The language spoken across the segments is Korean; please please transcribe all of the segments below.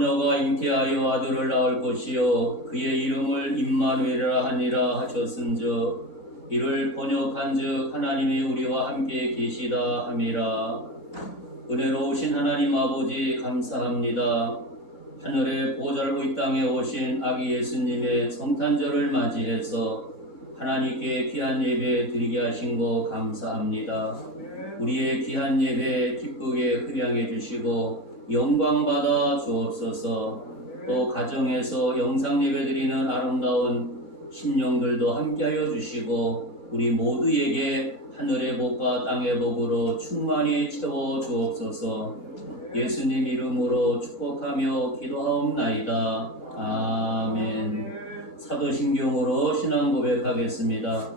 처녀가 잉태하여 아들을 낳을 것이요 그의 이름을 임마누엘이라 하니라 하셨은즉 이를 번역한즉 하나님이 우리와 함께 계시다 함이라. 은혜로우신 하나님 아버지 감사합니다. 하늘의 보잘고 이 땅에 오신 아기 예수님의 성탄절을 맞이해서 하나님께 귀한 예배 드리게 하신 거 감사합니다. 우리의 귀한 예배 기쁘게 흡양해 주시고 영광 받아 주옵소서. 또 가정에서 영상 예배 드리는 아름다운 심령들도 함께하여 주시고 우리 모두에게 하늘의 복과 땅의 복으로 충만히 채워 주옵소서. 예수님 이름으로 축복하며 기도하옵나이다. 아멘. 사도신경으로 신앙 고백하겠습니다.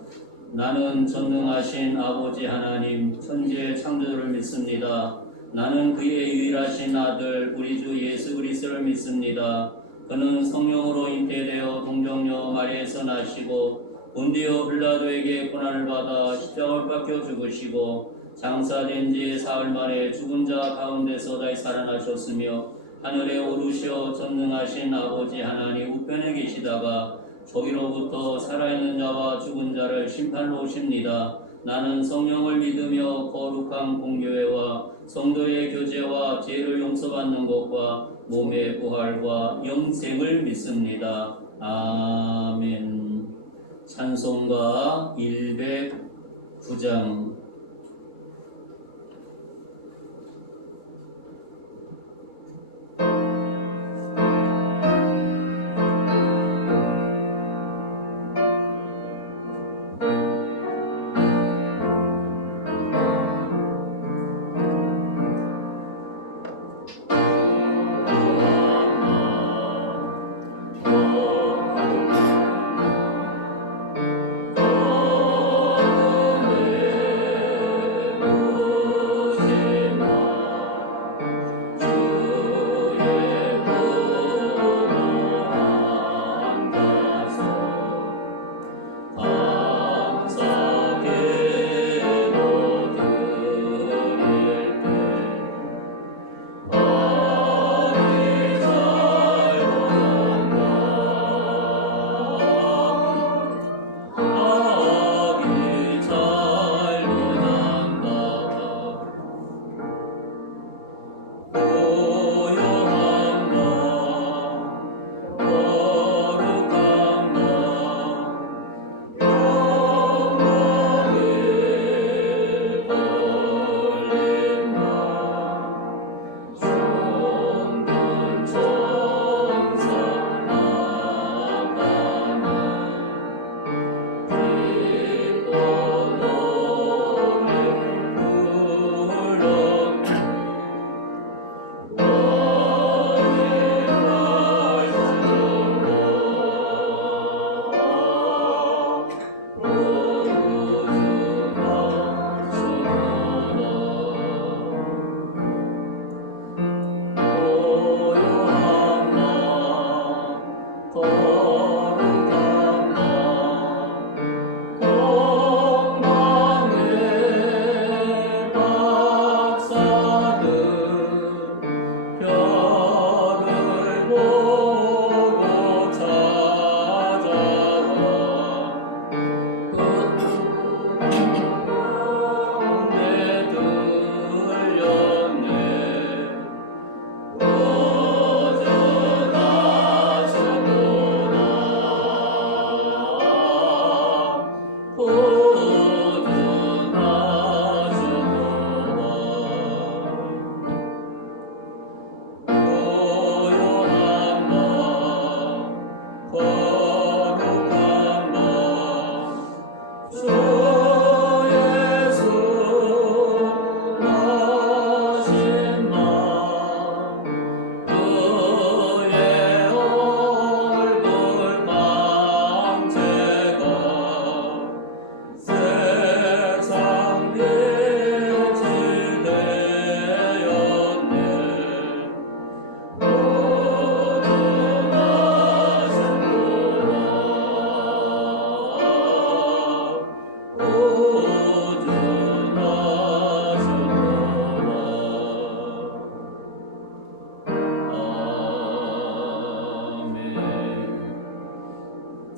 나는 전능하신 아버지 하나님 천지의 창조주를 믿습니다. 나는 그의 유일하신 아들 우리 주 예수 그리스도를 믿습니다. 그는 성령으로 잉태되어 동정녀 마리아에서 나시고 본디오 빌라도에게 고난을 받아 십자가를 박혀 죽으시고 장사된 지 사흘 만에 죽은 자 가운데서 다시 살아나셨으며 하늘에 오르시어 전능하신 아버지 하나님 우편에 계시다가 저기로부터 살아있는 자와 죽은 자를 심판하러 오십니다. 나는 성령을 믿으며 거룩한 공교회와 성도의 교제와 죄를 용서받는 것과 몸의 부활과 영생을 믿습니다. 아멘. 찬송가 109장.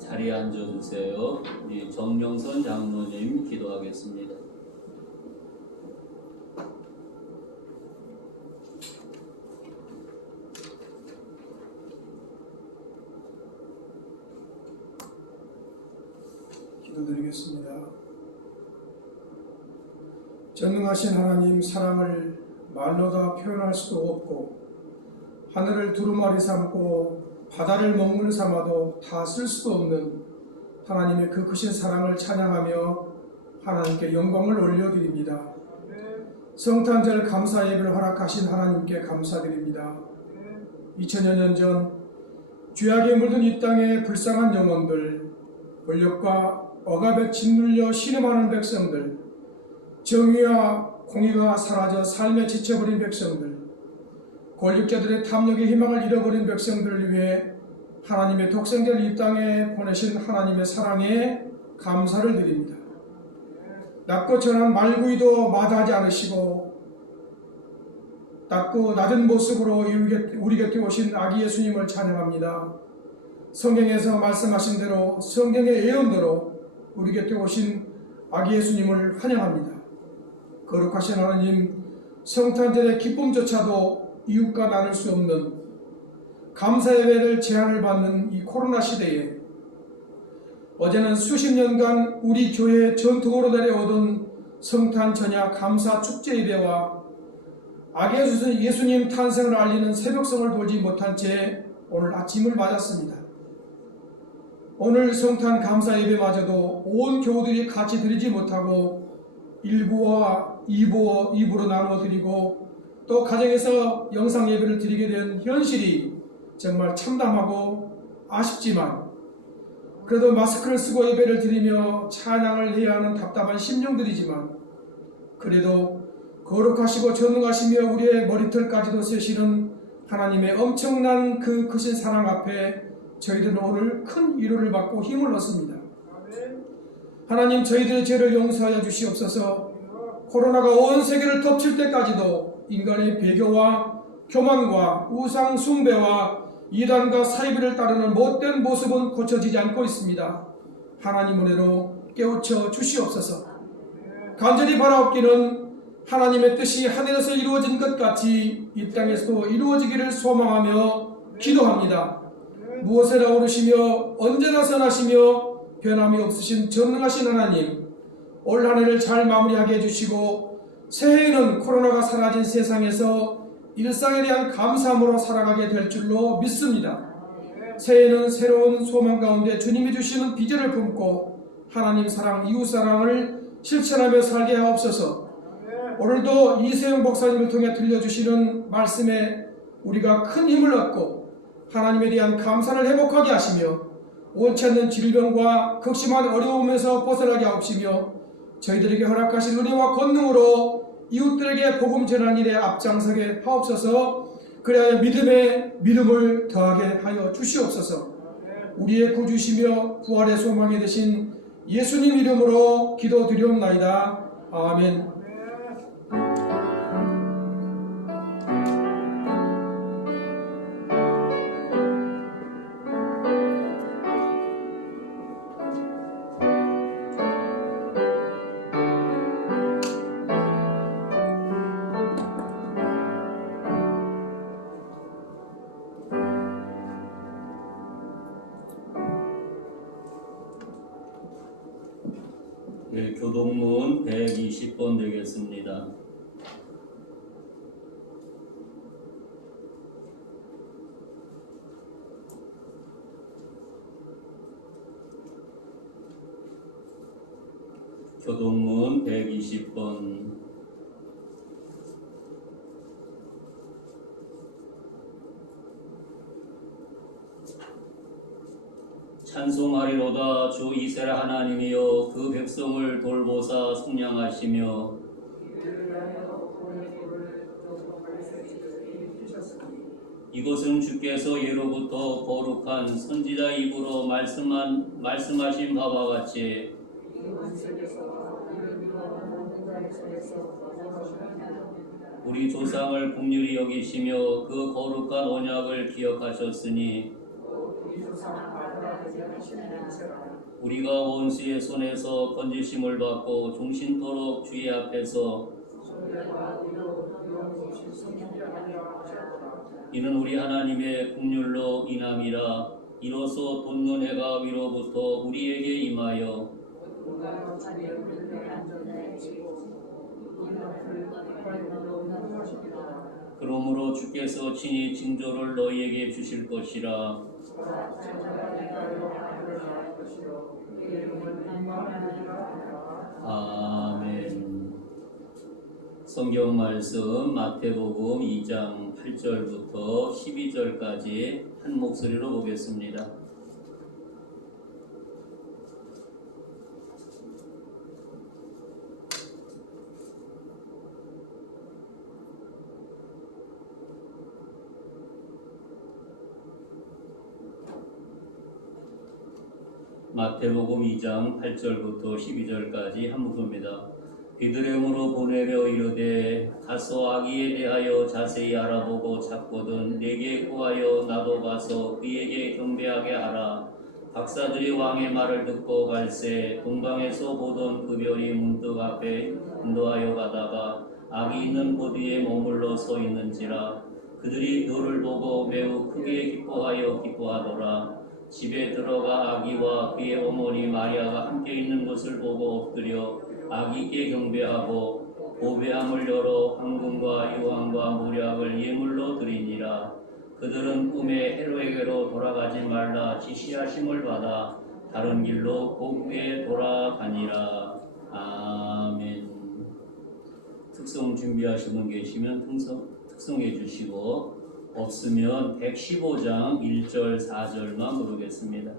자리에 앉아주세요. 우리 정명선 장로님 기도하겠습니다. 기도드리겠습니다. 전능하신 하나님, 사랑을 말로 다 표현할 수도 없고 하늘을 두루마리 삼고 바다를 먹물 삼아도 다 쓸 수도 없는 하나님의 그 크신 사랑을 찬양하며 하나님께 영광을 올려드립니다. 성탄절 감사 예배를 허락하신 하나님께 감사드립니다. 2000여 년 전 죄악에 물든 이 땅의 불쌍한 영혼들, 권력과 억압에 짓눌려 신음하는 백성들, 정의와 공의가 사라져 삶에 지쳐버린 백성들, 권력자들의 탐욕의 희망을 잃어버린 백성들을 위해 하나님의 독생자를 이 땅에 보내신 하나님의 사랑에 감사를 드립니다. 낮고 천한 말구이도 마다하지 않으시고 낮고 낮은 모습으로 우리 곁에 오신 아기 예수님을 찬양합니다. 성경에서 말씀하신 대로 성경의 예언대로 우리 곁에 오신 아기 예수님을 환영합니다. 거룩하신 하나님, 성탄절의 기쁨조차도 이웃과 나눌 수 없는 감사 예배를 제한을 받는 이 코로나 시대에 어제는 수십 년간 우리 교회 전통으로 내려오던 성탄 전야 감사 축제 예배와 아기 예수님 탄생을 알리는 새벽성을 돌지 못한 채 오늘 아침을 맞았습니다. 오늘 성탄 감사 예배마저도 온 교우들이 같이 드리지 못하고 1부와 2부로 나누어 드리고 또 가정에서 영상 예배를 드리게 된 현실이 정말 참담하고 아쉽지만 그래도 마스크를 쓰고 예배를 드리며 찬양을 해야 하는 답답한 심령들이지만 그래도 거룩하시고 전능하시며 우리의 머리털까지도 세시는 하나님의 엄청난 그 크신 사랑 앞에 저희들은 오늘 큰 위로를 받고 힘을 얻습니다. 하나님, 저희들의 죄를 용서하여 주시옵소서. 코로나가 온 세계를 덮칠 때까지도 인간의 배교와 교만과 우상 숭배와 이단과 사이비를 따르는 못된 모습은 고쳐지지 않고 있습니다. 하나님 은혜로 깨우쳐 주시옵소서. 간절히 바라옵기는 하나님의 뜻이 하늘에서 이루어진 것 같이 이 땅에서도 이루어지기를 소망하며 기도합니다. 무엇에나 오르시며 언제나 선하시며 변함이 없으신 전능하신 하나님, 올 한 해를 잘 마무리하게 해주시고 새해에는 코로나가 사라진 세상에서 일상에 대한 감사함으로 살아가게 될 줄로 믿습니다. 새해에는 새로운 소망 가운데 주님이 주시는 비전을 품고 하나님 사랑, 이웃 사랑을 실천하며 살게 하옵소서. 오늘도 이세영 목사님을 통해 들려주시는 말씀에 우리가 큰 힘을 얻고 하나님에 대한 감사를 회복하게 하시며 원치 않는 질병과 극심한 어려움에서 벗어나게 하옵시며 저희들에게 허락하신 은혜와 권능으로 이웃들에게 복음 전하는 일에 앞장서게 하옵소서. 그래야 믿음을 더하게 하여 주시옵소서. 우리의 구주시며 부활의 소망이 되신 예수님 이름으로 기도드리옵나이다. 아멘. 네, 교동문 120번 되겠습니다. 교동문 120번. 찬송하리로다. 주 이스라엘 하나님이여, 그 백성을 돌보사 속량하시며 이것은 주께서 예로부터 거룩한 선지자 입으로 말씀하신 바와 같이 우리 조상을 긍휼히 여기시며 그 거룩한 언약을 기억하셨으니 우리가 원수의 손에서 건지심을 받고 종신토록 주의 앞에서 이는 우리 하나님의 긍휼로 인함이라. 이로써 돋는 해가 위로부터 우리에게 임하여 그러므로 주께서 친히 징조를 너희에게 주실 것이라. 아멘. 성경 말씀 마태복음 2장 8절부터 12절까지 한 목소리로 보겠습니다. 마태복음 2장 8절부터 12절까지 한 목소리입니다. 베들레헴으로 보내려 이르되 가서 아기에 대하여 자세히 알아보고 찾거든 내게 구하여 나도 가서 그에게 경배하게 하라. 박사들이 왕의 말을 듣고 갈새 동방에서 보던 그 별이 문득 앞에 인도하여 가다가 아기 있는 곳 위에 머물러 서 있는지라. 그들이 너를 보고 매우 크게 기뻐하더라. 집에 들어가 아기와 그의 어머니 마리아가 함께 있는 것을 보고 엎드려 아기께 경배하고 보배함을 열어 황금과 유황과 무략을 예물로 드리니라. 그들은 꿈에 헤로에게로 돌아가지 말라 지시하심을 받아 다른 길로 고국에 돌아가니라. 아멘. 특송 준비하신 분 계시면 특송해 주시고 없으면 115장 1절 4절만 부르겠습니다.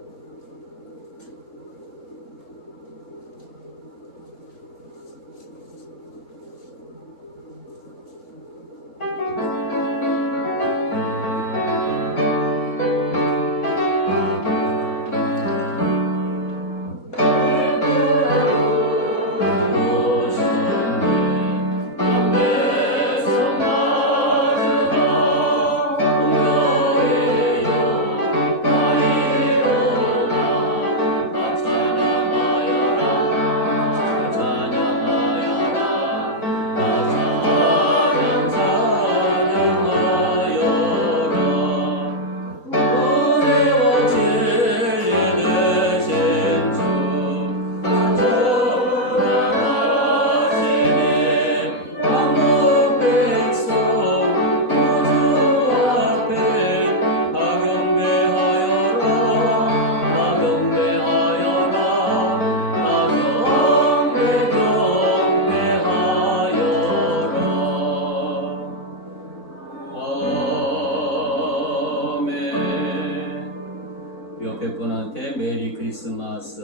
옆에 분한테 메리 크리스마스.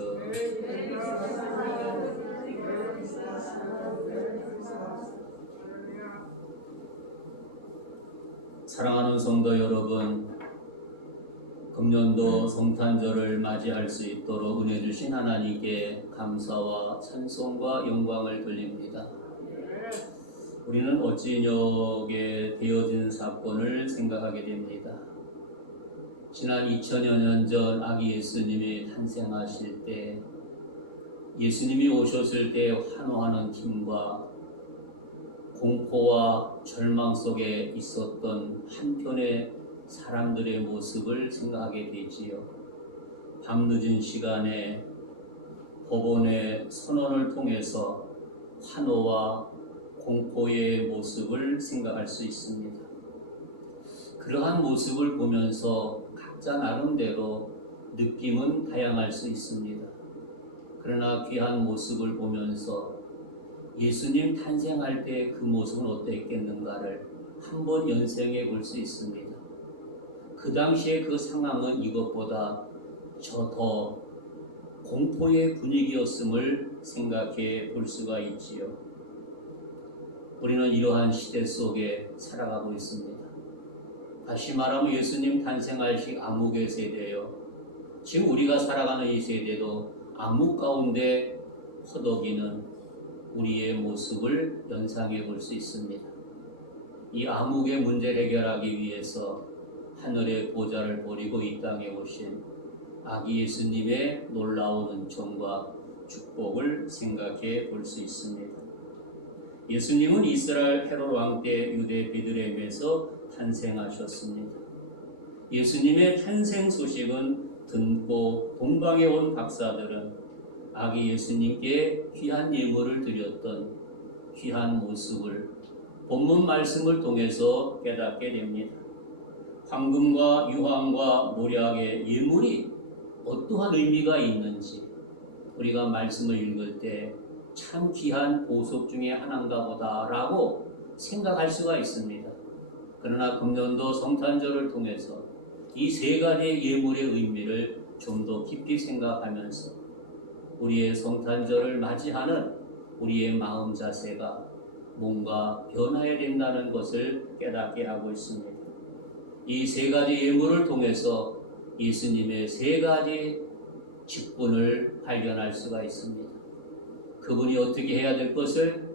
사랑하는 성도 여러분, 금년도 성탄절을 맞이할 수 있도록 은혜 주신 하나님께 감사와 찬송과 영광을 돌립니다. 우리는 어찌뇽에 되어진 사건을 생각하게 됩니다. 지난 2000여 년 전 아기 예수님이 탄생하실 때, 예수님이 오셨을 때 환호하는 팀과 공포와 절망 속에 있었던 한편의 사람들의 모습을 생각하게 되지요. 밤늦은 시간에 법원의 선언을 통해서 환호와 공포의 모습을 생각할 수 있습니다. 그러한 모습을 보면서 각자 나름대로 느낌은 다양할 수 있습니다. 그러나 귀한 모습을 보면서 예수님 탄생할 때 그 모습은 어땠겠는가를 한번 연상해 볼 수 있습니다. 그 당시에 그 상황은 이것보다 더 공포의 분위기였음을 생각해 볼 수가 있지요. 우리는 이러한 시대 속에 살아가고 있습니다. 다시 말하면 예수님 탄생하신 암흑의 세대요. 지금 우리가 살아가는 이 세대도 암흑 가운데 허덕이는 우리의 모습을 연상해 볼 수 있습니다. 이 암흑의 문제를 해결하기 위해서 하늘의 보좌를 버리고 이 땅에 오신 아기 예수님의 놀라운 은총과 축복을 생각해 볼 수 있습니다. 예수님은 이스라엘 헤롯 왕 때 유대 베들레헴에서 탄생하셨습니다. 예수님의 탄생 소식은 듣고 동방에 온 박사들은 아기 예수님께 귀한 예물을 드렸던 귀한 모습을 본문 말씀을 통해서 깨닫게 됩니다. 황금과 유황과 모략의 예물이 어떠한 의미가 있는지 우리가 말씀을 읽을 때 참 귀한 보석 중에 하나인가 보다라고 생각할 수가 있습니다. 그러나 금년도 성탄절을 통해서 이 세 가지 예물의 의미를 좀 더 깊이 생각하면서 우리의 성탄절을 맞이하는 우리의 마음 자세가 뭔가 변화해야 된다는 것을 깨닫게 하고 있습니다. 이 세 가지 예물을 통해서 예수님의 세 가지 직분을 발견할 수가 있습니다. 그분이 어떻게 해야 될 것을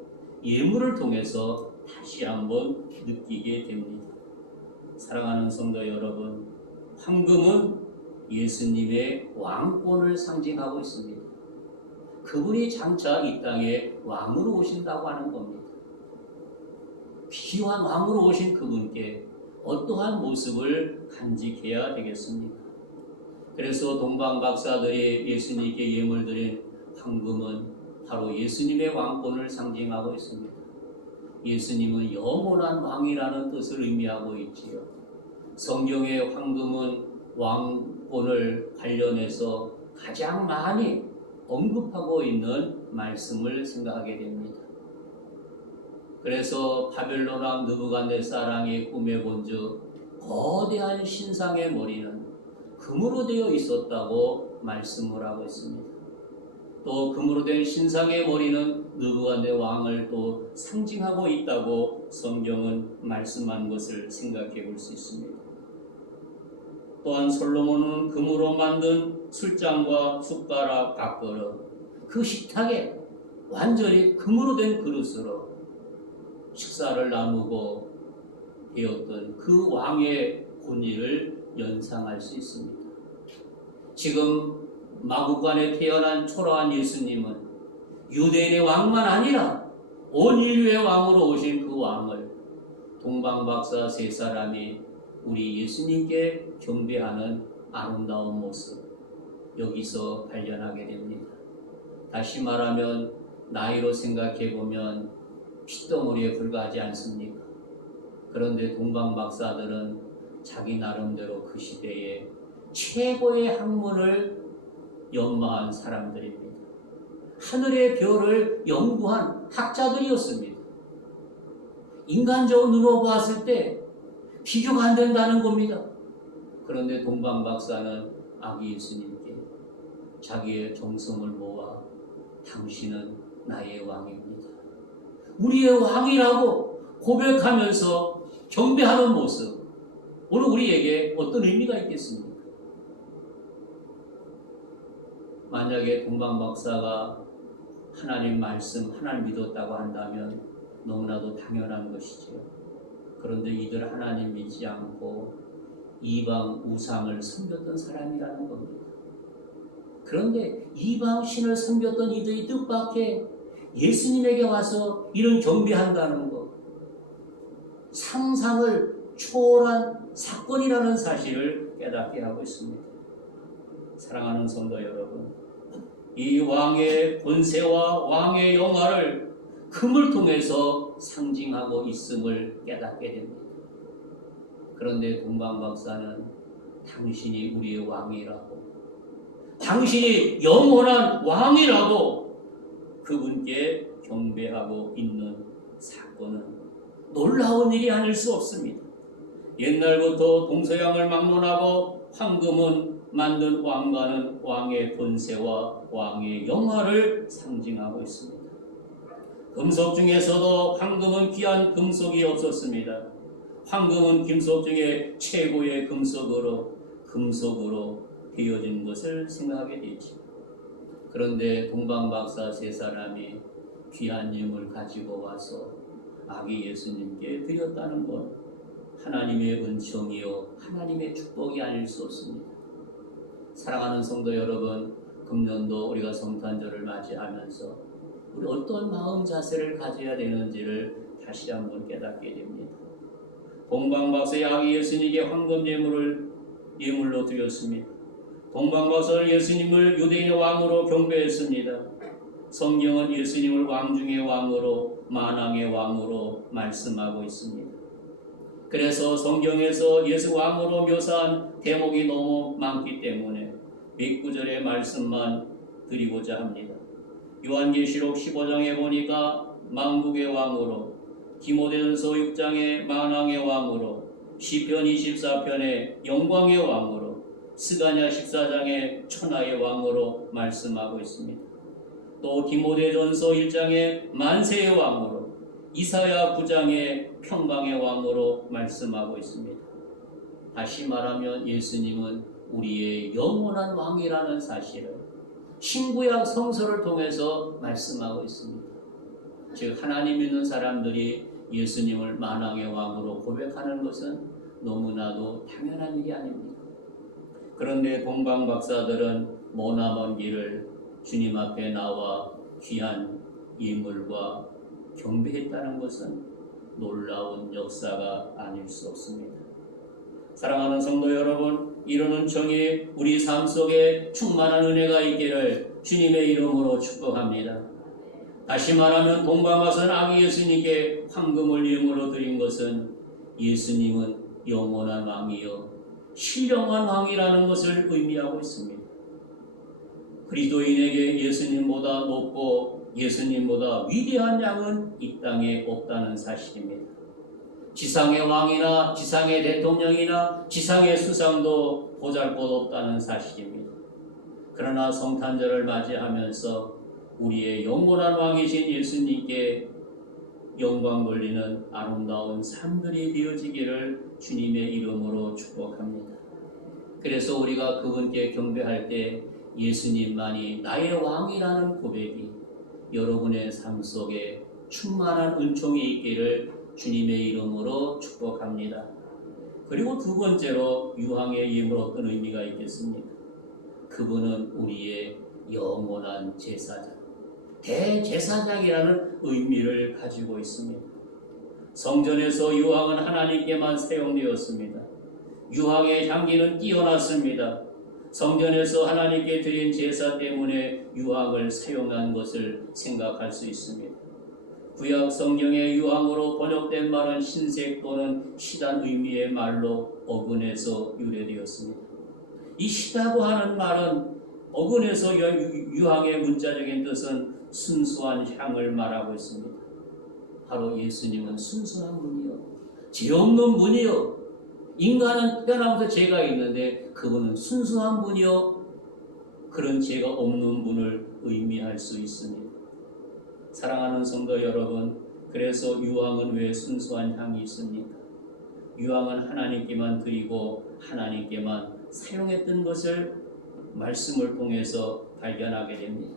예물을 통해서 다시 한번 느끼게 됩니다. 사랑하는 성도 여러분, 황금은 예수님의 왕권을 상징하고 있습니다. 그분이 장차 이 땅에 왕으로 오신다고 하는 겁니다. 귀한 왕으로 오신 그분께 어떠한 모습을 간직해야 되겠습니까? 그래서 동방 박사들이 예수님께 예물 드린 황금은 바로 예수님의 왕권을 상징하고 있습니다. 예수님은 영원한 왕이라는 뜻을 의미하고 있지요. 성경의 황금은 왕권을 관련해서 가장 많이 언급하고 있는 말씀을 생각하게 됩니다. 그래서 바벨론 왕 느부갓네살왕의 꿈에 본즉 거대한 신상의 머리는 금으로 되어 있었다고 말씀을 하고 있습니다. 또 금으로 된 신상의 머리는 느부갓네 왕을 또 상징하고 있다고 성경은 말씀한 것을 생각해 볼 수 있습니다. 또한 솔로몬은 금으로 만든 술잔과 숟가락, 밥그릇, 그 식탁에 완전히 금으로 된 그릇으로 식사를 나누고 되었던 그 왕의 본의를 연상할 수 있습니다. 지금 마구간에 태어난 초라한 예수님은 유대인의 왕만 아니라 온 인류의 왕으로 오신 그 왕을 동방박사 세 사람이 우리 예수님께 경배하는 아름다운 모습 여기서 발견하게 됩니다. 다시 말하면 나이로 생각해 보면 핏덩어리에 불과하지 않습니까? 그런데 동방박사들은 자기 나름대로 그 시대에 최고의 학문을 연마한 사람들입니다. 하늘의 별을 연구한 학자들이었습니다. 인간적으로 눈으로 봤을 때 비교가 안 된다는 겁니다. 그런데 동방박사는 아기 예수님께 자기의 정성을 모아 당신은 나의 왕입니다. 우리의 왕이라고 고백하면서 경배하는 모습, 오늘 우리에게 어떤 의미가 있겠습니까? 만약에 동방박사가 하나님 말씀, 하나님 믿었다고 한다면 너무나도 당연한 것이지요. 그런데 이들 하나님 믿지 않고 이방 우상을 섬겼던 사람이라는 겁니다. 그런데 이방 신을 섬겼던 이들이 뜻밖의 예수님에게 와서 이런 경배한다는 것, 상상을 초월한 사건이라는 사실을 깨닫게 하고 있습니다. 사랑하는 성도 여러분, 이 왕의 권세와 왕의 영화를 금을 통해서 상징하고 있음을 깨닫게 됩니다. 그런데 동방박사는 당신이 우리의 왕이라고, 당신이 영원한 왕이라고 그분께 경배하고 있는 사건은 놀라운 일이 아닐 수 없습니다. 옛날부터 동서양을 막론하고 황금은 만든 왕관은 왕의 권세와 왕의 영화를 상징하고 있습니다. 금속 중에서도 황금은 귀한 금속이 없었습니다. 황금은 금속 중에 최고의 금속으로 되어진 것을 생각하게 되죠. 그런데 동방박사 세 사람이 귀한 예물 가지고 와서 아기 예수님께 드렸다는 것, 하나님의 은총이요 하나님의 축복이 아닐 수 없습니다. 사랑하는 성도 여러분, 금년도 우리가 성탄절을 맞이하면서 우리 어떤 마음 자세를 가져야 되는지를 다시 한번 깨닫게 됩니다. 동방박사의 아기 예수님께 황금 예물을 예물로 드렸습니다. 동방박사는 예수님을 유대인의 왕으로 경배했습니다. 성경은 예수님을 왕 중의 왕으로, 만왕의 왕으로 말씀하고 있습니다. 그래서 성경에서 예수 왕으로 묘사한 대목이 너무 많기 때문에 몇 구절의 말씀만 드리고자 합니다. 요한계시록 15장에 보니까 만국의 왕으로, 디모데전서 6장에 만왕의 왕으로, 시편 24편에 영광의 왕으로, 스가랴 14장에 천하의 왕으로 말씀하고 있습니다. 또 디모데전서 1장에 만세의 왕으로, 이사야 9장에 평강의 왕으로 말씀하고 있습니다. 다시 말하면 예수님은 우리의 영원한 왕이라는 사실을 신구약 성서를 통해서 말씀하고 있습니다. 즉 하나님 믿는 사람들이 예수님을 만왕의 왕으로 고백하는 것은 너무나도 당연한 일이 아닙니다. 그런데 동방 박사들은 머나먼 길을 주님 앞에 나와 귀한 예물과 경배했다는 것은 놀라운 역사가 아닐 수 없습니다. 사랑하는 성도 여러분, 이런 은총이 우리 삶 속에 충만한 은혜가 있기를 주님의 이름으로 축복합니다. 다시 말하면 동방화선 아기 예수님께 황금을 예물로 드린 것은 예수님은 영원한 왕이요 신령한 왕이라는 것을 의미하고 있습니다. 그리스도인에게 예수님보다 높고 예수님보다 위대한 양은 이 땅에 없다는 사실입니다. 지상의 왕이나 지상의 대통령이나 지상의 수상도 보잘것없다는 사실입니다. 그러나 성탄절을 맞이하면서 우리의 영원한 왕이신 예수님께 영광 돌리는 아름다운 삶들이 되어지기를 주님의 이름으로 축복합니다. 그래서 우리가 그분께 경배할 때 예수님만이 나의 왕이라는 고백이 여러분의 삶 속에 충만한 은총이 있기를 주님의 이름으로 축복합니다. 그리고 두 번째로 유황의 예물 어떤 의미가 있겠습니까? 그분은 우리의 영원한 제사장, 대제사장이라는 의미를 가지고 있습니다. 성전에서 유황은 하나님께만 사용되었습니다. 유황의 향기는 뛰어났습니다. 성전에서 하나님께 드린 제사 때문에 유황을 사용한 것을 생각할 수 있습니다. 구약 성경의 유황으로 번역된 말은 신색 또는 시단 의미의 말로 어근에서 유래되었습니다. 이 시다고 하는 말은 어근에서 유황의 문자적인 뜻은 순수한 향을 말하고 있습니다. 바로 예수님은 순수한 분이요, 죄 없는 분이요, 인간은 태어나면서 죄가 있는데 그분은 순수한 분이요, 그런 죄가 없는 분을 의미할 수 있습니다. 사랑하는 성도 여러분, 그래서 유황은 왜 순수한 향이 있습니까? 유황은 하나님께만 드리고 하나님께만 사용했던 것을 말씀을 통해서 발견하게 됩니다.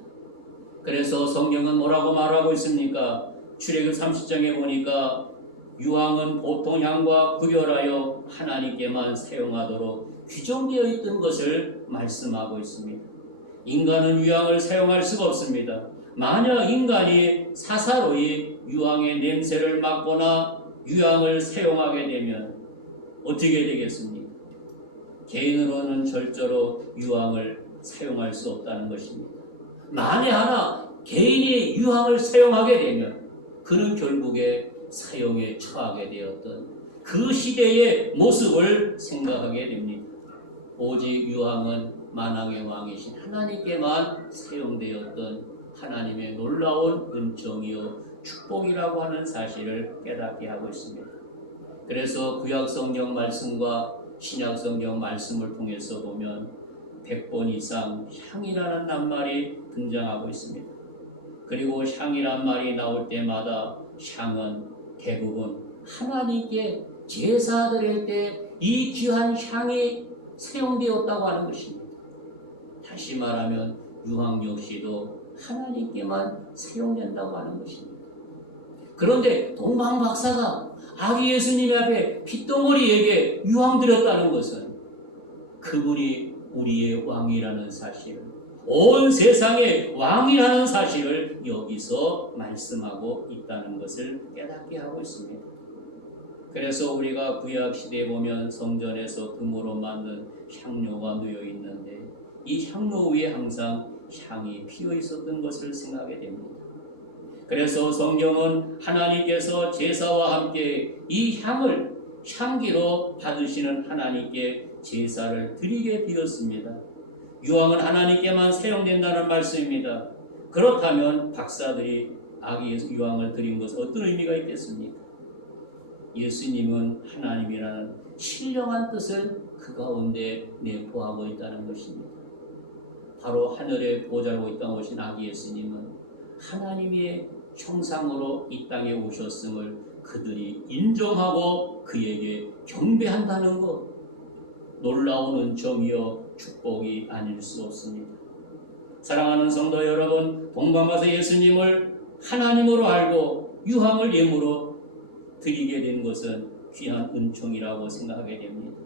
그래서 성경은 뭐라고 말하고 있습니까? 출애굽 30장에 보니까 유황은 보통 향과 구별하여 하나님께만 사용하도록 규정되어 있던 것을 말씀하고 있습니다. 인간은 유황을 사용할 수가 없습니다. 만약 인간이 사사로이 유황의 냄새를 맡거나 유황을 사용하게 되면 어떻게 되겠습니까? 개인으로는 절대로 유황을 사용할 수 없다는 것입니다. 만에 하나 개인이 유황을 사용하게 되면 그는 결국에 사용에 처하게 되었던 그 시대의 모습을 생각하게 됩니다. 오직 유황은 만왕의 왕이신 하나님께만 사용되었던 하나님의 놀라운 은총이요 축복이라고 하는 사실을 깨닫게 하고 있습니다. 그래서 구약 성경 말씀과 신약 성경 말씀을 통해서 보면 100번 이상 향이라는 낱말이 등장하고 있습니다. 그리고 향이란 말이 나올 때마다 향은 대부분 하나님께 제사 드릴 때 이 귀한 향이 사용되었다고 하는 것입니다. 다시 말하면 유황 역시도 하나님께만 사용된다고 하는 것입니다. 그런데 동방 박사가 아기 예수님 앞에 핏덩어리에게 유황 드렸다는 것은 그분이 우리의 왕이라는 사실을, 온 세상의 왕이라는 사실을 여기서 말씀하고 있다는 것을 깨닫게 하고 있습니다. 그래서 우리가 구약 시대에 보면 성전에서 금으로 만든 향료가 놓여 있는데 이 향료 위에 항상 향이 피어 있었던 것을 생각하게 됩니다. 그래서 성경은 하나님께서 제사와 함께 이 향을 향기로 받으시는 하나님께 제사를 드리게 되었습니다. 유황은 하나님께만 사용된다는 말씀입니다. 그렇다면 박사들이 아기 유황을 드린 것은 어떤 의미가 있겠습니까? 예수님은 하나님이라는 신령한 뜻을 그 가운데 내포하고 있다는 것입니다. 바로 하늘에 보좌로 이 땅에 오신 아기 예수님은 하나님의 형상으로 이 땅에 오셨음을 그들이 인정하고 그에게 경배한다는 것, 놀라운 은총이요 축복이 아닐 수 없습니다. 사랑하는 성도 여러분, 동방가서 예수님을 하나님으로 알고 유황을 예물로 드리게 된 것은 귀한 은총이라고 생각하게 됩니다.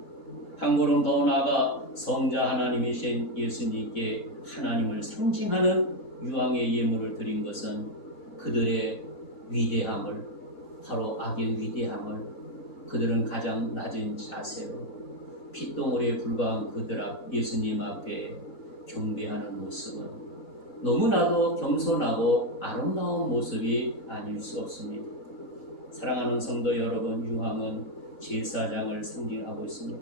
한 걸음 더 나아가 성자 하나님이신 예수님께 하나님을 상징하는 유황의 예물을 드린 것은 그들의 위대함을, 바로 악의 위대함을, 그들은 가장 낮은 자세로 핏덩어리에 불과한 그들 앞 예수님 앞에 경배하는 모습은 너무나도 겸손하고 아름다운 모습이 아닐 수 없습니다. 사랑하는 성도 여러분, 유황은 제사장을 상징하고 있습니다.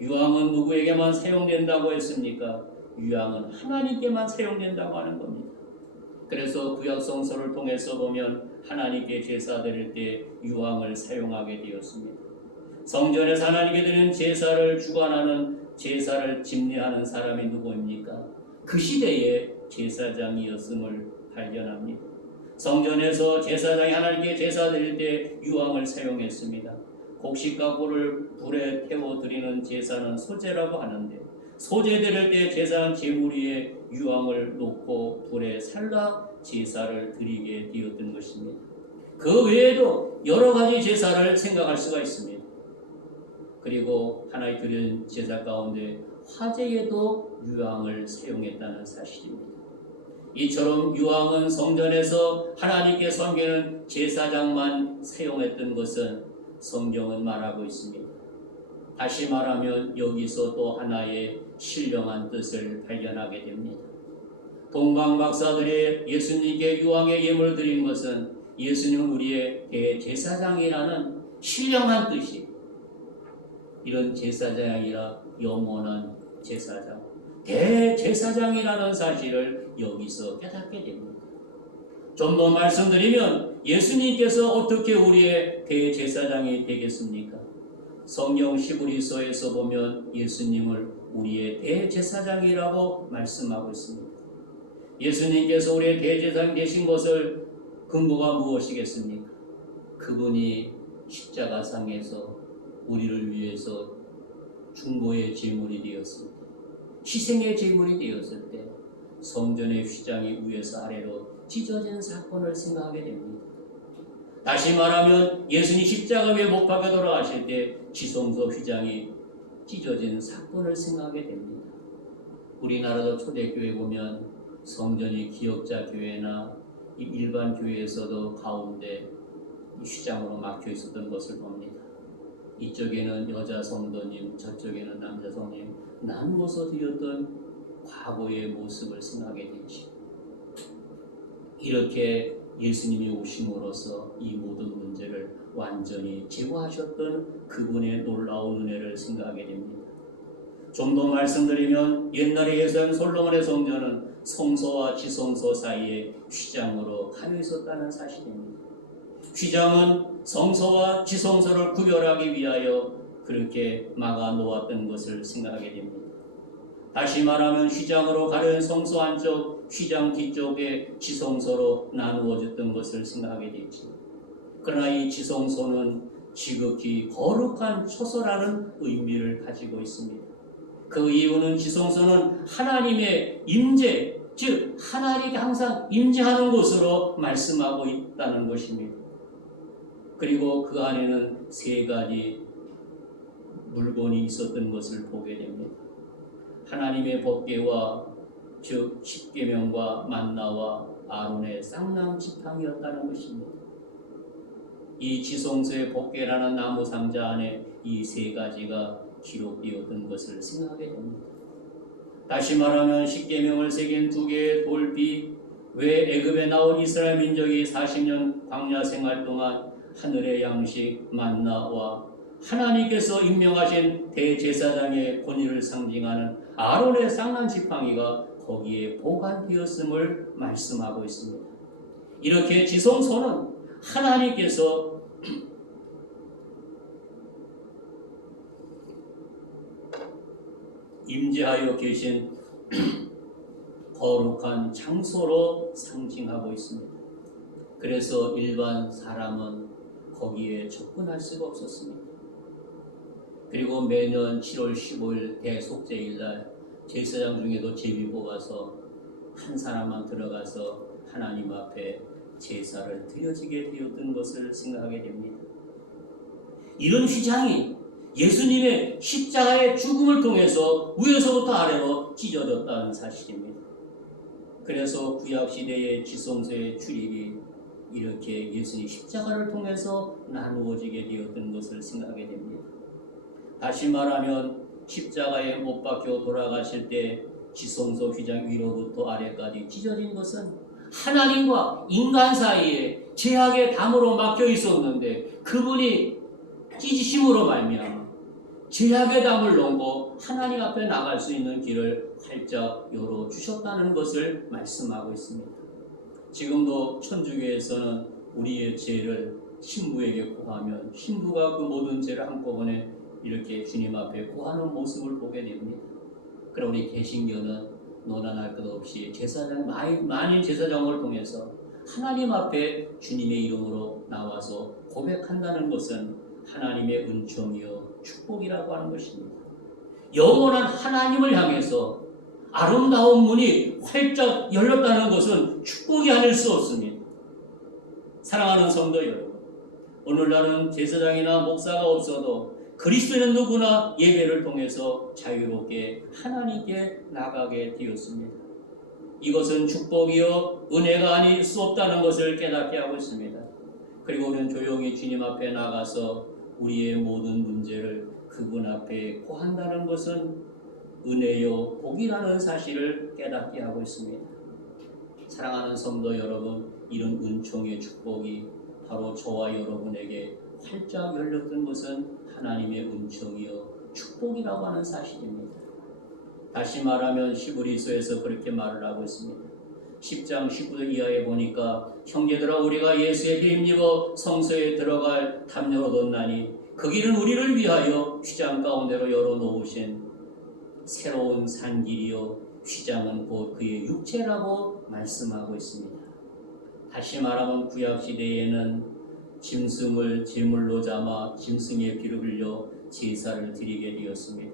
유황은 누구에게만 사용된다고 했습니까? 유황은 하나님께만 사용된다고 하는 겁니다. 그래서 구약 성서를 통해서 보면 하나님께 제사 드릴 때 유황을 사용하게 되었습니다. 성전에서 하나님께 드리는 제사를 주관하는, 제사를 집례하는 사람이 누구입니까? 그 시대의 제사장이었음을 발견합니다. 성전에서 제사장이 하나님께 제사 드릴 때 유황을 사용했습니다. 곡식과 꿀을 불에 태워 드리는 제사는 소제라고 하는데, 소제 드릴 때 제사장 제물 위에 유황을 놓고 불에 살라 제사를 드리게 되었던 것입니다. 그 외에도 여러 가지 제사를 생각할 수가 있습니다. 그리고 하나님 드린 제사 가운데 화제에도 유황을 사용했다는 사실입니다. 이처럼 유황은 성전에서 하나님께 섬기는 제사장만 사용했던 것은 성경은 말하고 있습니다. 다시 말하면 여기서 또 하나의 신령한 뜻을 발견하게 됩니다. 동방 박사들이 예수님께 유황의 예물을 드린 것은 예수님은 우리의 대제사장이라는 신령한 뜻이, 이런 제사장이 아니라 영원한 제사장, 대제사장이라는 사실을 여기서 깨닫게 됩니다. 좀 더 말씀드리면 예수님께서 어떻게 우리의 대제사장이 되겠습니까? 성경 히브리서에서 보면 예수님을 우리의 대제사장이라고 말씀하고 있습니다. 예수님께서 우리의 대제사장 되신 것을 근거가 무엇이겠습니까? 그분이 십자가상에서 우리를 위해서 중보의 제물이 되었을 때, 희생의 제물이 되었을 때 성전의 휘장이 위에서 아래로 찢어지는 사건을 생각하게 됩니다. 다시 말하면 예수님 십자가 위에 못 박혀 돌아가실 때 지성소 휘장이 찢어진 사건을 생각하게 됩니다. 우리나라도 초대교회 보면 성전이 기역자 교회나 일반 교회에서도 가운데 휘장으로 막혀 있었던 것을 봅니다. 이쪽에는 여자 성도님, 저쪽에는 남자 성도님 나누어서 드렸던 과거의 모습을 생각하게 되죠. 이렇게 예수님이 오심으로써 이 모든 문제를 완전히 제거하셨던 그분의 놀라운 은혜를 생각하게 됩니다. 좀 더 말씀드리면 옛날에 예수님 솔로몬의 성전은 성소와 지성소 사이에 휘장으로 가려 있었다는 사실입니다. 휘장은 성소와 지성소를 구별하기 위하여 그렇게 막아 놓았던 것을 생각하게 됩니다. 다시 말하면 휘장으로 가려진 성소 안쪽, 휘장 뒤쪽에 지성소로 나누어졌던 것을 생각하게 되지. 그러나 이 지성소는 지극히 거룩한 처소라는 의미를 가지고 있습니다. 그 이유는 지성소는 하나님의 임재, 즉 하나님이 항상 임재하는 곳으로 말씀하고 있다는 것입니다. 그리고 그 안에는 세 가지 물건이 있었던 것을 보게 됩니다. 하나님의 법궤와 즉 십계명과 만나와 아론의 쌍난 지팡이였다는 것입니다. 이 지성소의 법궤라는 나무 상자 안에 이 세 가지가 기록되었던 것을 생각하게 됩니다. 다시 말하면 십계명을 새긴 두 개의 돌비, 왜 애굽에 나온 이스라엘 민족이 40년 광야 생활 동안 하늘의 양식 만나와 하나님께서 임명하신 대제사장의 권위를 상징하는 아론의 쌍난 지팡이가 거기에 보관되었음을 말씀하고 있습니다. 이렇게 지성소는 하나님께서 임재하여 계신 거룩한 장소로 상징하고 있습니다. 그래서 일반 사람은 거기에 접근할 수가 없었습니다. 그리고 매년 7월 15일 대속죄일날 제사장 중에도 제비 뽑아서 한 사람만 들어가서 하나님 앞에 제사를 드려지게 되었던 것을 생각하게 됩니다. 이런 휘장이 예수님의 십자가의 죽음을 통해서 위에서부터 아래로 찢어졌다는 사실입니다. 그래서 구약시대의 지성소의 출입이 이렇게 예수님 십자가를 통해서 나누어지게 되었던 것을 생각하게 됩니다. 다시 말하면 십자가에 못 박혀 돌아가실 때 지성소 휘장 위로부터 아래까지 찢어진 것은 하나님과 인간 사이에 죄악의 담으로 막혀 있었는데 그분이 찢으심으로 말미암아 죄악의 담을 넘고 하나님 앞에 나갈 수 있는 길을 활짝 열어주셨다는 것을 말씀하고 있습니다. 지금도 천주교에서는 우리의 죄를 신부에게 고하면 신부가 그 모든 죄를 한꺼번에 이렇게 주님 앞에 고하는 모습을 보게 됩니다. 그럼 우리 개신교는 논란할 것 없이 만인 제사장을 통해서 하나님 앞에 주님의 이름으로 나와서 고백한다는 것은 하나님의 은총이요 축복이라고 하는 것입니다. 영원한 하나님을 향해서 아름다운 문이 활짝 열렸다는 것은 축복이 아닐 수 없습니다. 사랑하는 성도 여러분, 오늘날은 제사장이나 목사가 없어도 그리스도인은 누구나 예배를 통해서 자유롭게 하나님께 나가게 되었습니다. 이것은 축복이요 은혜가 아닐 수 없다는 것을 깨닫게 하고 있습니다. 그리고 우리는 조용히 주님 앞에 나가서 우리의 모든 문제를 그분 앞에 고한다는 것은 은혜요 복이라는 사실을 깨닫게 하고 있습니다. 사랑하는 성도 여러분, 이런 은총의 축복이 바로 저와 여러분에게 활짝 열렸던 것은 하나님의 은총이요 축복이라고 하는 사실입니다. 다시 말하면 히브리서에서 그렇게 말을 하고 있습니다. 10장 19절 이하에 보니까 형제들아 우리가 예수의 피 힘입어 성소에 들어갈 담요를 얻었나니 그 길은 우리를 위하여 휘장 가운데로 열어놓으신 새로운 산길이요 휘장은 곧 그의 육체라고 말씀하고 있습니다. 다시 말하면 구약시대에는 짐승을 제물로 삼아 짐승의 피를 흘려 제사를 드리게 되었습니다.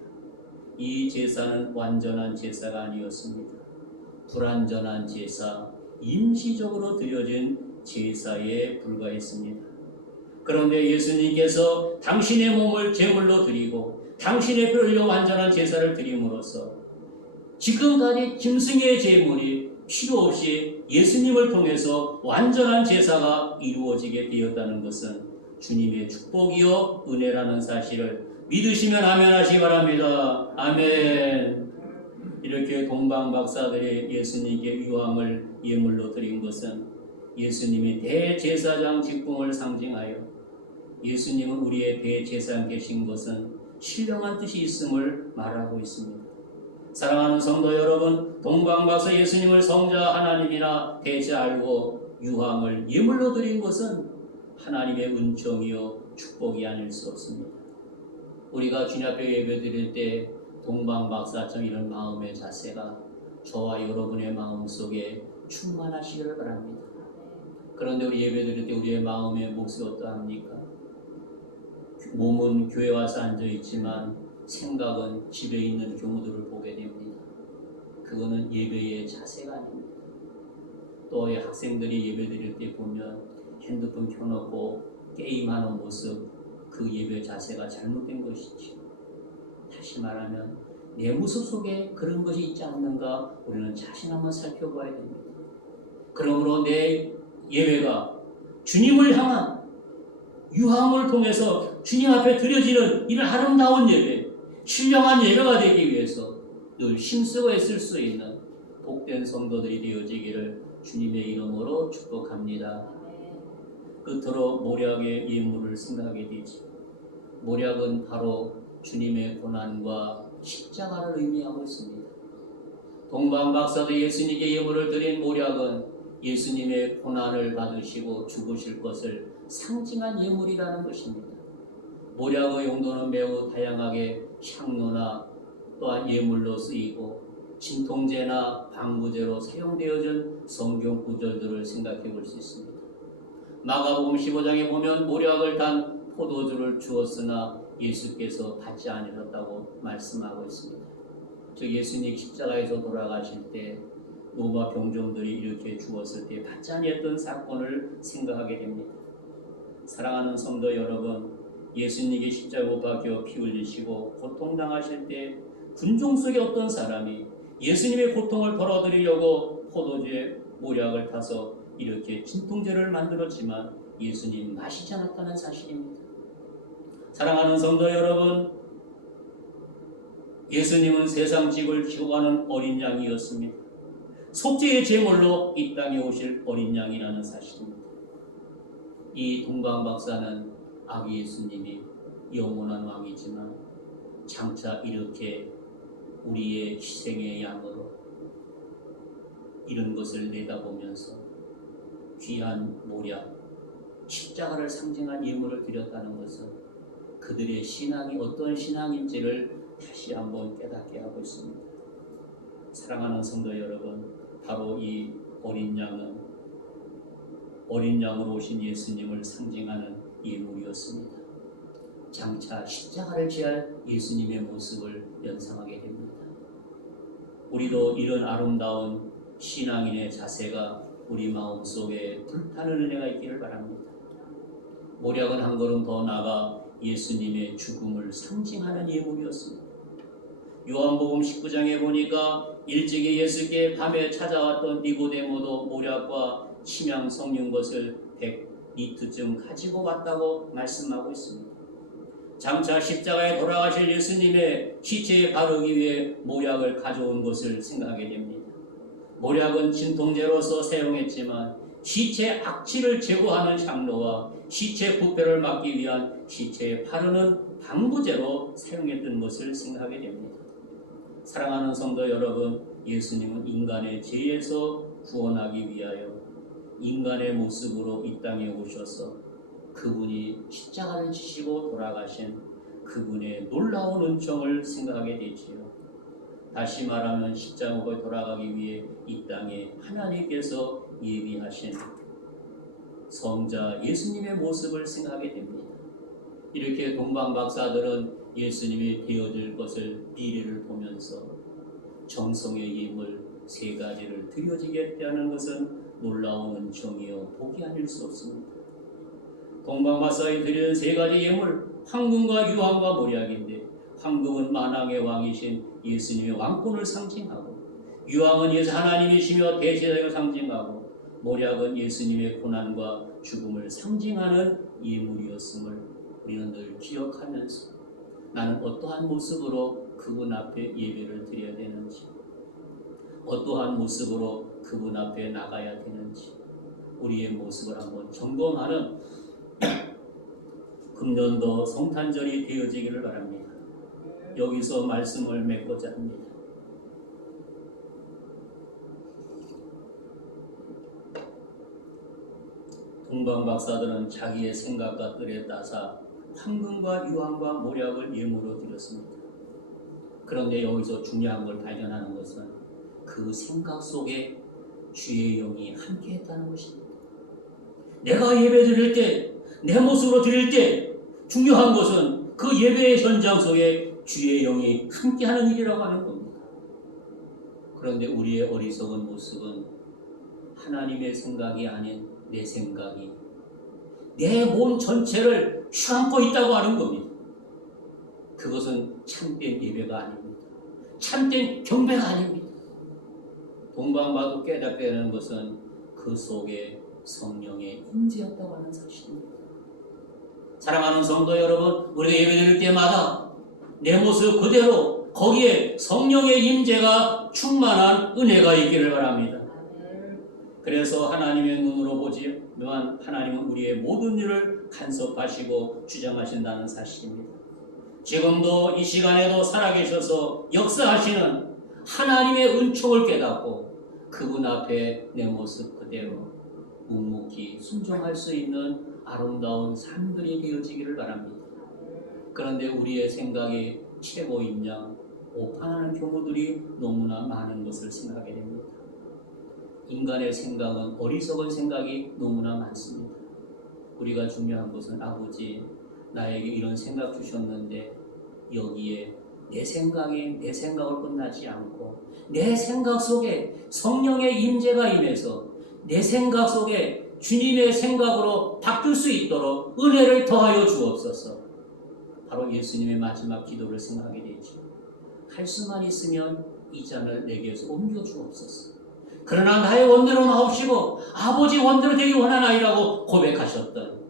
이 제사는 완전한 제사가 아니었습니다. 불완전한 제사, 임시적으로 드려진 제사에 불과했습니다. 그런데 예수님께서 당신의 몸을 제물로 드리고 당신의 피를 흘려 완전한 제사를 드림으로써 지금까지 짐승의 제물이 필요 없이 예수님을 통해서 완전한 제사가 이루어지게 되었다는 것은 주님의 축복이요 은혜라는 사실을 믿으시면 아멘 하시기 바랍니다. 아멘. 이렇게 동방 박사들이 예수님께 유황을 예물로 드린 것은 예수님이 대제사장 직분을 상징하여 예수님은 우리의 대제사장 되신 것은 신령한 뜻이 있음을 말하고 있습니다. 사랑하는 성도 여러분, 동방박사 예수님을 성자 하나님이나 대체 알고 유황을 예물로 드린 것은 하나님의 은총이요 축복이 아닐 수 없습니다. 우리가 주님 앞에 예배 드릴 때 동방박사처럼 이런 마음의 자세가 저와 여러분의 마음 속에 충만하시기를 바랍니다. 그런데 우리 예배 드릴 때 우리의 마음의 몫이 어떠합니까? 몸은 교회 와서 앉아있지만 생각은 집에 있는 경우들을 보게 됩니다. 그거는 예배의 자세가 아닙니다. 또 학생들이 예배 드릴 때 보면 핸드폰 켜놓고 게임하는 모습, 그 예배 자세가 잘못된 것이지. 다시 말하면 내 모습 속에 그런 것이 있지 않는가 우리는 자신 한번 살펴봐야 됩니다. 그러므로 내 예배가 주님을 향한 유함을 통해서 주님 앞에 드려지는 이런 아름다운 예배, 신령한 예배가 되기 위해서 늘 힘쓰고 애쓸 수 있는 복된 성도들이 되어지기를 주님의 이름으로 축복합니다. 끝으로 모략의 예물을 생각하게 되지. 모략은 바로 주님의 고난과 십자가를 의미하고 있습니다. 동방 박사도 예수님께 예물을 드린 모략은 예수님의 고난을 받으시고 죽으실 것을 상징한 예물이라는 것입니다. 모략의 용도는 매우 다양하게 향로나 또한 예물로 쓰이고 진통제나 방부제로 사용되어진 성경 구절들을 생각해 볼 수 있습니다. 마가복음 15장에 보면 모략을 단 포도주를 주었으나 예수께서 받지 않으셨다고 말씀하고 있습니다. 즉 예수님 십자가에서 돌아가실 때 로마 병정들이 이렇게 주었을 때 받지 아니했던 사건을 생각하게 됩니다. 사랑하는 성도 여러분, 예수님께 십자가 못 박혀 피 흘리시고 고통당하실 때 군중 속에 어떤 사람이 예수님의 고통을 덜어드리려고 포도주에 모략을 타서 이렇게 진통제를 만들었지만 예수님 마시지 않았다는 사실입니다. 사랑하는 성도 여러분, 예수님은 세상 집을 지고 가는 어린 양이었습니다. 속죄의 제물로 이 땅에 오실 어린 양이라는 사실입니다. 이 동방 박사는 아기 예수님이 영원한 왕이지만 장차 이렇게 우리의 희생의 양으로 이런 것을 내다보면서 귀한 모략, 십자가를 상징한 예물을 드렸다는 것은 그들의 신앙이 어떤 신앙인지를 다시 한번 깨닫게 하고 있습니다. 사랑하는 성도 여러분, 바로 이 어린 양은 어린 양으로 오신 예수님을 상징하는 예물이었습니다. 장차 십자가를 지할 예수님의 모습을 연상하게 됩니다. 우리도 이런 아름다운 신앙인의 자세가 우리 마음속에 불타는 은혜가 있기를 바랍니다. 모략은 한 걸음 더 나아가 예수님의 죽음을 상징하는 예물이었습니다. 요한복음 19장에 보니까 일찍이 예수께 밤에 찾아왔던 니고데모도 모략과 침향 섞인 것을 100리터쯤 가지고 왔다고 말씀하고 있습니다. 장차 십자가에 돌아가실 예수님의 시체에 바르기 위해 모략을 가져온 것을 생각하게 됩니다. 모략은 진통제로서 사용했지만 시체 악취를 제거하는 향로와 시체 부패를 막기 위한 시체에 바르는 방부제로 사용했던 것을 생각하게 됩니다. 사랑하는 성도 여러분, 예수님은 인간의 죄에서 구원하기 위하여 인간의 모습으로 이 땅에 오셔서 그분이 십자가를 지시고 돌아가신 그분의 놀라운 은총을 생각하게 되지요. 다시 말하면 십자가에 돌아가기 위해 이 땅에 하나님께서 예비하신 성자 예수님의 모습을 생각하게 됩니다. 이렇게 동방 박사들은 예수님이 되어질 것을 미래를 보면서 정성의 예물 3가지를 드려지겠다는 것은 놀라운 은총이요 복이 아닐 수 없습니다. 동방 박사에 드리는 3가지 예물, 황금과 유황과 모략인데 황금은 만왕의 왕이신 예수님의 왕권을 상징하고 유황은 예수 하나님이시며 대제사장을 상징하고 모략은 예수님의 고난과 죽음을 상징하는 예물이었음을 우리는 늘 기억하면서 나는 어떠한 모습으로 그분 앞에 예배를 드려야 되는지, 어떠한 모습으로 그분 앞에 나가야 되는지 우리의 모습을 한번 점검하는 금년도 성탄절이 되어지기를 바랍니다. 여기서 말씀을 맺고자 합니다. 동방 박사들은 자기의 생각과 뜻에 따라 황금과 유황과 모략을 예물로 드렸습니다. 그런데 여기서 중요한 걸 발견하는 것은 그 생각 속에 주의 영이 함께했다는 것입니다. 내가 예배 드릴 때, 내 모습으로 드릴 때 중요한 것은 그 예배의 현장 속에 주의 영이 함께하는 일이라고 하는 겁니다. 그런데 우리의 어리석은 모습은 하나님의 생각이 아닌 내 생각이 내 몸 전체를 휘감고 있다고 하는 겁니다. 그것은 참된 예배가 아닙니다. 참된 경배가 아닙니다. 동방마도 깨닫게 되는 것은 그 속에 성령의 임재였다고 하는 사실입니다. 사랑하는 성도 여러분, 우리가 예배드릴 때마다 내 모습 그대로 거기에 성령의 임재가 충만한 은혜가 있기를 바랍니다. 그래서 하나님의 눈으로 보지만 하나님은 우리의 모든 일을 간섭하시고 주장하신다는 사실입니다. 지금도 이 시간에도 살아계셔서 역사하시는 하나님의 은총을 깨닫고 그분 앞에 내 모습 그대로 묵묵히 순종할 수 있는 아름다운 삶들이 되어지기를 바랍니다. 그런데 우리의 생각이 최고인 양 오판하는 경우들이 너무나 많은 것을 생각하게 됩니다. 인간의 생각은 어리석은 생각이 너무나 많습니다. 우리가 중요한 것은 아버지 나에게 이런 생각 주셨는데 여기에 내 생각을 끝나지 않고 내 생각 속에 성령의 임재가 임해서 내 생각 속에 주님의 생각으로 바뀔 수 있도록 은혜를 더하여 주옵소서. 바로 예수님의 마지막 기도를 생각하게 되죠. 할 수만 있으면 이 잔을 내게서 옮겨 주옵소서. 그러나 나의 원대로 나옵시고 아버지 원대로 되기 원하나이라고 고백하셨던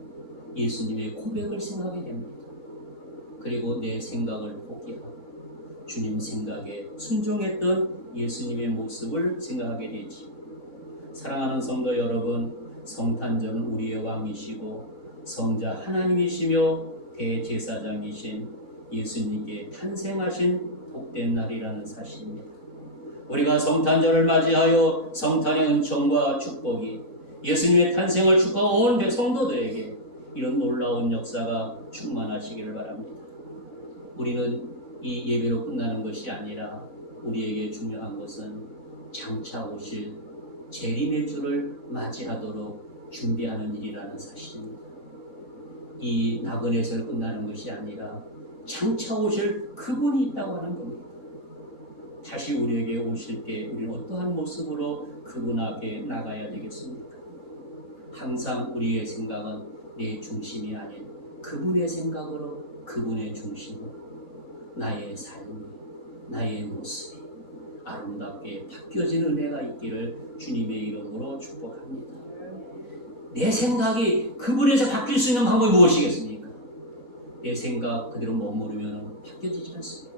예수님의 고백을 생각하게 됩니다. 그리고 내 생각을 포기하고 주님 생각에 순종했던 예수님의 모습을 생각하게 되지. 사랑하는 성도 여러분, 성탄절은 우리의 왕이시고 성자 하나님이시며 대제사장이신 예수님께 탄생하신 복된 날이라는 사실입니다. 우리가 성탄절을 맞이하여 성탄의 은총과 축복이 예수님의 탄생을 축복한 온 성도들에게 이런 놀라운 역사가 충만하시기를 바랍니다. 우리는 이 예배로 끝나는 것이 아니라 우리에게 중요한 것은 장차 오실 재림의 주를 맞이하도록 준비하는 일이라는 사실입니다. 이 나그네에서 끝나는 것이 아니라 장차 오실 그분이 있다고 하는 겁니다. 다시 우리에게 오실 때 우리는 어떠한 모습으로 그분 앞에 나가야 되겠습니까? 항상 우리의 생각은 내 중심이 아닌 그분의 생각으로 그분의 중심으로 나의 삶이 나의 모습이 아름답게 바뀌어지는 은혜가 있기를 주님의 이름으로 축복합니다. 내 생각이 그분에서 바뀔 수 있는 방법이 무엇이겠습니까? 내 생각 그대로 머무르면 바뀌어지지 않습니다.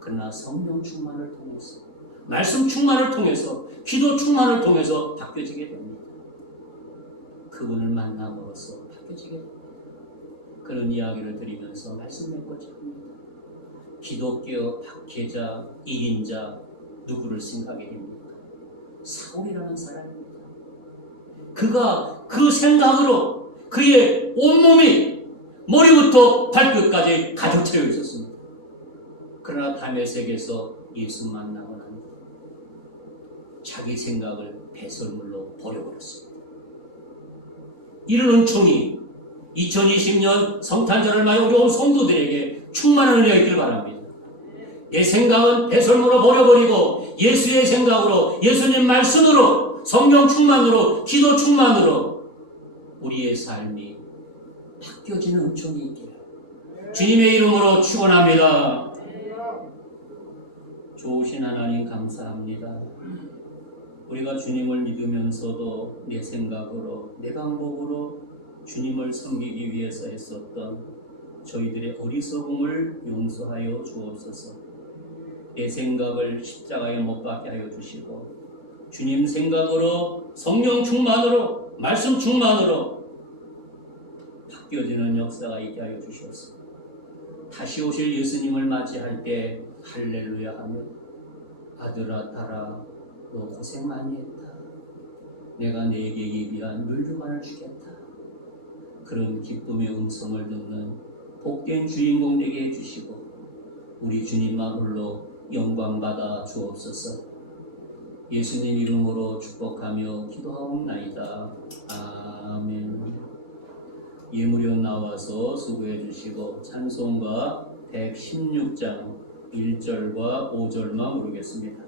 그러나 성령 충만을 통해서 말씀 충만을 통해서 기도 충만을 통해서 바뀌어지게 됩니다. 그분을 만남으로써 바뀌어지게 됩니다. 그런 이야기를 드리면서 말씀 맺고자 합니다. 기독교 박해자 1인자 누구를 생각하게 됩니까? 사울이라는 사람입니다. 그가 그 생각으로 그의 온몸이 머리부터 발끝까지 가득 채워 있었습니다. 그러나 다메섹에서 예수 만나고 난 후 자기 생각을 배설물로 버려버렸습니다. 이런 은총이 2020년 성탄절을 맞아 우리 온 성도들에게 충만한 은혜가 있기를 바랍니다. 내 생각은 배설물로 버려버리고 예수의 생각으로 예수님 말씀으로 성령 충만으로 기도 충만으로 우리의 삶이 바뀌어지는 은총이 있기를 주님의 이름으로 축원합니다. 좋으신 하나님 감사합니다. 우리가 주님을 믿으면서도 내 생각으로 내 방법으로 주님을 섬기기 위해서 했었던 저희들의 어리석음을 용서하여 주옵소서. 내 생각을 십자가에 못 박게 하여 주시고 주님 생각으로 성령 충만으로 말씀 충만으로 바뀌어지는 역사가 있게 하여 주시옵소서. 다시 오실 예수님을 맞이할 때 할렐루야 하며 아들아 딸아 너 고생 많이 했다. 내가 네게 예비한 멸류관을 주겠다. 그런 기쁨의 음성을 듣는 복된 주인공 되게 해주시고 우리 주님만 홀로 영광받아 주옵소서. 예수님 이름으로 축복하며 기도하옵나이다. 아멘. 예물이 나와서 수고해 주시고 찬송가 116장 1절과 5절만 부르겠습니다.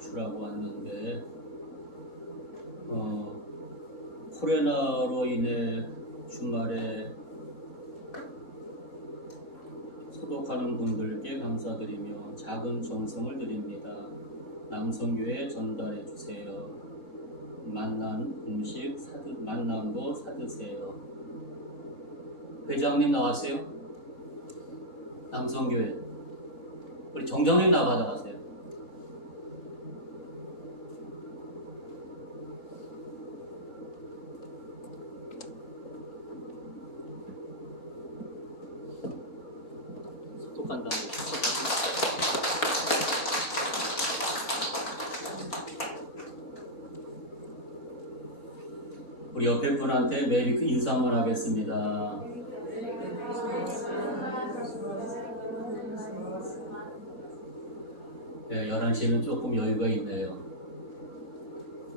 주라고 왔는데 코로나로 인해 주말에 소독하는 분들께 감사드리며 작은 정성을 드립니다. 남성교회 전달해 주세요. 만난 음식 만남도 사드세요. 회장님 나왔어요? 남성교회. 우리 정장님 나 받아가세요. 소독한다고. 우리 옆에 분한테 메리 인사 한번 하겠습니다. 네, 11시는 조금 여유가 있네요.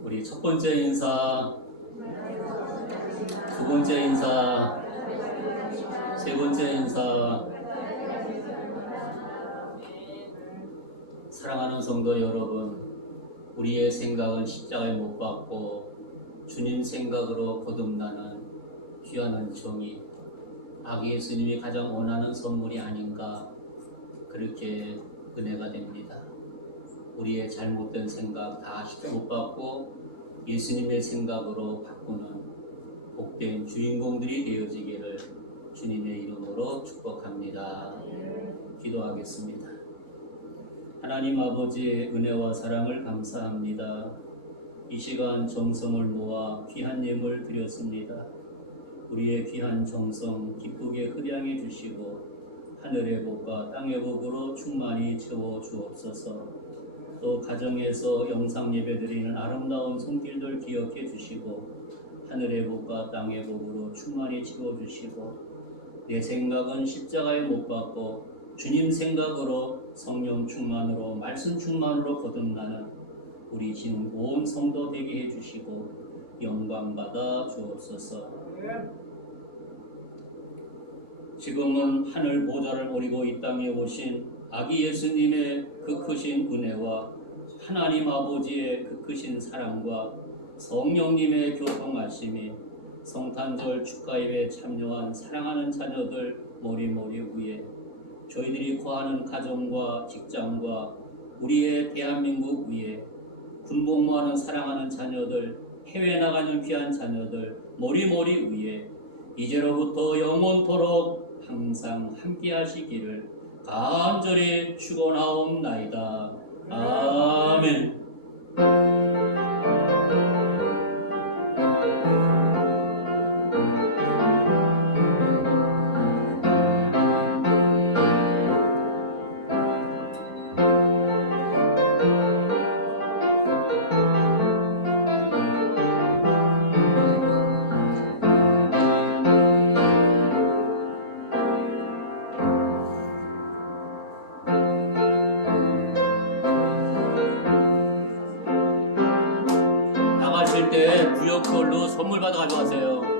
우리 첫 번째 인사, 두 번째 인사, 세 번째 인사. 사랑하는 성도 여러분, 우리의 생각은 십자가에 못 박고 주님 생각으로 거듭나는 귀한 은총이 아기 예수님이 가장 원하는 선물이 아닌가, 그렇게 은혜가 됩니다. 우리의 잘못된 생각 다 쉽게 못 받고 예수님의 생각으로 바꾸는 복된 주인공들이 되어지기를 주님의 이름으로 축복합니다. 기도하겠습니다. 하나님 아버지의 은혜와 사랑을 감사합니다. 이 시간 정성을 모아 귀한 예물 드렸습니다. 우리의 귀한 정성 기쁘게 흡양해 주시고 하늘의 복과 땅의 복으로 충만히 채워 주옵소서. 또 가정에서 영상 예배 드리는 아름다운 손길들 기억해 주시고 하늘의 복과 땅의 복으로 충만히 채워 주시고 내 생각은 십자가에 못 박고 주님 생각으로 성령 충만으로 말씀 충만으로 거듭나는 우리 지금 온 성도 되게 해주시고 영광 받아 주옵소서. 지금은 하늘 보좌를 오리고 이 땅에 오신 아기 예수님의 그 크신 은혜와 하나님 아버지의 그 크신 사랑과 성령님의 교통 말씀이 성탄절 축가예배에 참여한 사랑하는 자녀들 머리머리 위에 저희들이 거하는 가정과 직장과 우리의 대한민국 위에 군복무하는 사랑하는 자녀들, 해외 나가는 귀한 자녀들 머리머리 위에 이제로부터 영원토록 항상 함께 하시기를 간절히 축원하옵나이다. 아멘. 나가실 때 구역별로 선물 받아 가져가세요.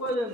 바꿔야 되는데.